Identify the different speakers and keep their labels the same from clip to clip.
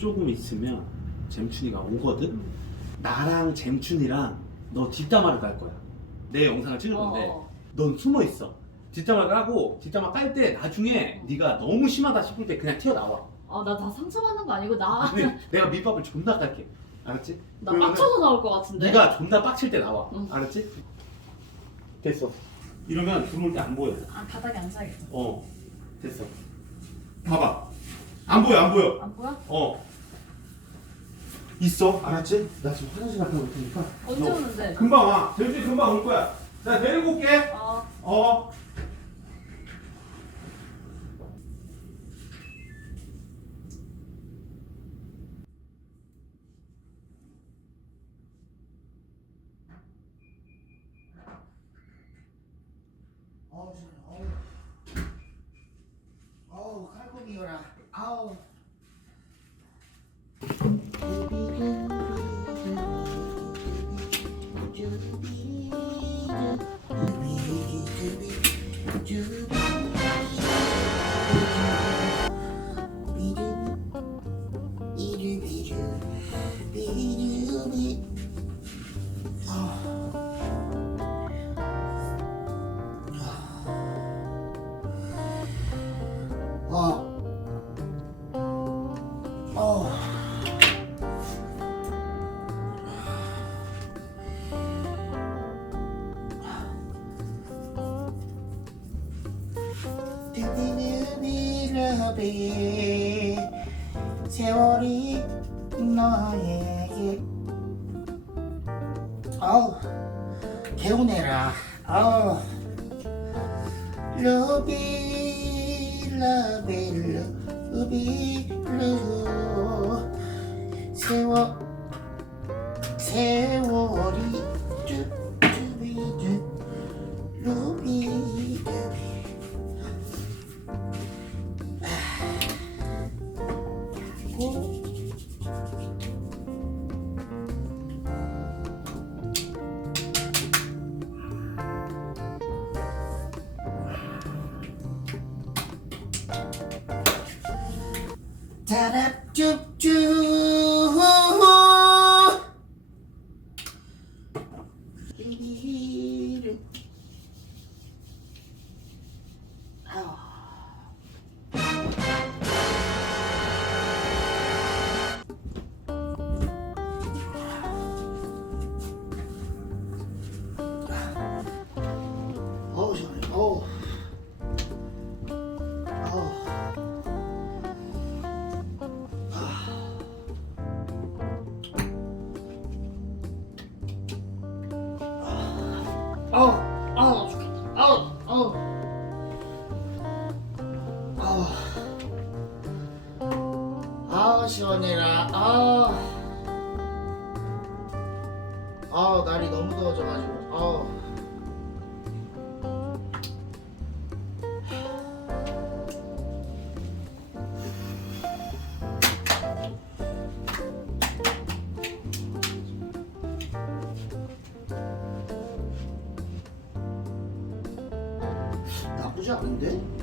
Speaker 1: 조금 있으면 잼춘이가 오거든. 나랑 잼춘이랑 너 뒷담화를 깔 거야. 내 영상을 찍을 건데
Speaker 2: 어.
Speaker 1: 넌 숨어 있어. 뒷담화 까고 뒷담화 깔 때 나중에 네가 너무 심하다 싶을 때 그냥 튀어나와.
Speaker 2: 아, 나 다 상처받는 거 아니고 나,
Speaker 1: 아니, 내가 밑밥을 존나 깔게. 알았지?
Speaker 2: 나
Speaker 1: 그러면은
Speaker 2: 빡쳐서 나올 것 같은데.
Speaker 1: 네가 존나 빡칠 때 나와.
Speaker 2: 응.
Speaker 1: 알았지? 됐어. 이러면 들어올 때 안 보여.
Speaker 2: 아, 바닥에 앉아야겠다.
Speaker 1: 어. 됐어. 봐봐. 안 보여, 안 보여.
Speaker 2: 안 보여?
Speaker 1: 어. 있어. 알았지? 나 지금 화장실 갔다 올 테니까.
Speaker 2: 언제
Speaker 1: 너
Speaker 2: 오는데?
Speaker 1: 금방 와. 대우씨 금방 올 거야. 나 데리고 올게.
Speaker 2: 어.
Speaker 1: 어.
Speaker 3: 어. 드디드비러비 세월이 너에게 아우 개운해라. 아우. 러비 러비 러비 러세 자 어우 죽겠다 어우 어우 어우 아우 시원해라. 아우 아우 날이 너무 더워져가지고. 아우 나쁘지 않은데?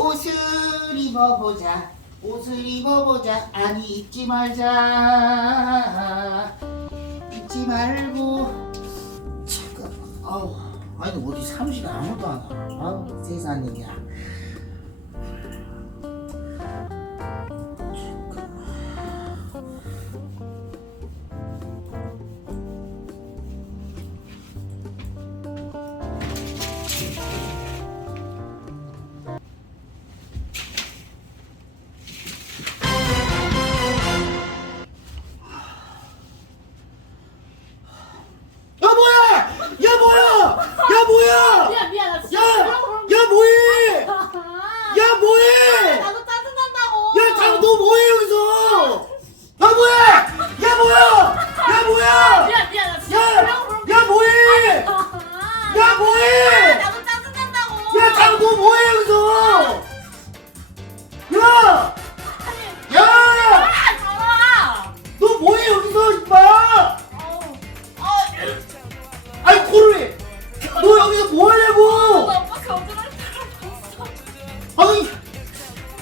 Speaker 3: 옷을 입어보자. 옷을 입어보자. 아니 입지 말자. 입지 말고. 잠깐 아우. 아니 어디 사무실에 아무도 안 와. 아우 세상이야 야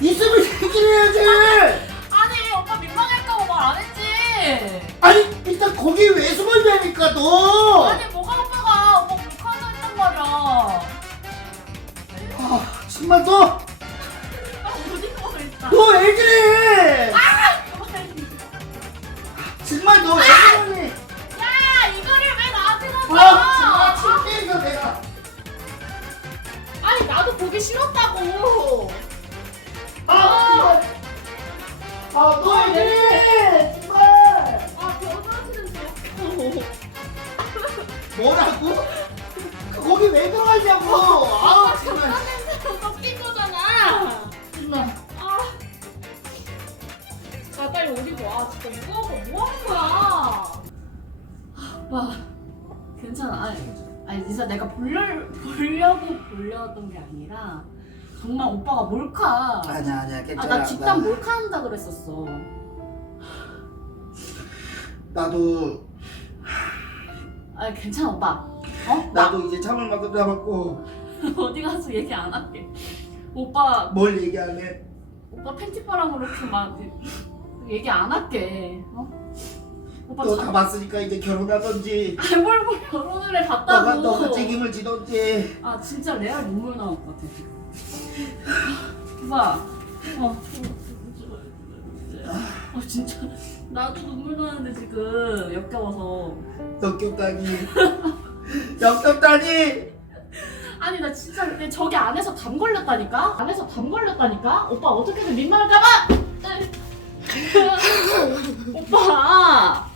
Speaker 3: 있으면 얘기를 해야지.
Speaker 2: 아니, 오빠 민망할까봐 말 안 했지.
Speaker 3: 아니 일단 거기 왜 숨었냐니까 너.
Speaker 2: 아니, 뭐가 오빠가 오빠 불쾌하다 했단 말이야.
Speaker 3: 아 정말 너. 아,
Speaker 2: 진짜 이거 하고 뭐 하는 거야? 아, 오빠. 괜찮아. 아니, 아니, 진짜 내가 보려, 보려고 보려던 게 아니라, 정말 오빠가 몰카.
Speaker 3: 아니야 아니야
Speaker 2: 아,
Speaker 3: 괜찮아.
Speaker 2: 나 뒷담 몰카 한다 그랬었어.
Speaker 3: 나도
Speaker 2: 아, 괜찮아, 오빠. 어? 나
Speaker 3: 나도 이제 참을 만큼 잡았고
Speaker 2: 어디 가서 얘기 안 할게. 오빠,
Speaker 3: 뭘 얘기 안 해?
Speaker 2: 오빠 팬티바람으로 이렇게 막 얘기 안 할게. 어? 오빠
Speaker 3: 너
Speaker 2: 자-
Speaker 3: 다 봤으니까 이제 결혼하던지
Speaker 2: 아, 뭘, 뭘 결혼을 해
Speaker 3: 너가
Speaker 2: 봤다고.
Speaker 3: 너가 책임을 지던지
Speaker 2: 아 진짜 레알 눈물 나올 것 같아. 오빠. 어. 아 진짜 나도 눈물 나는데 지금 역겨워서.
Speaker 3: 역겹다니 역겹다니
Speaker 2: 아니 나 진짜 근데 저기 안에서 담 걸렸다니까? 안에서 담 걸렸다니까? 오빠 어떻게든 민망할까봐. 오빠.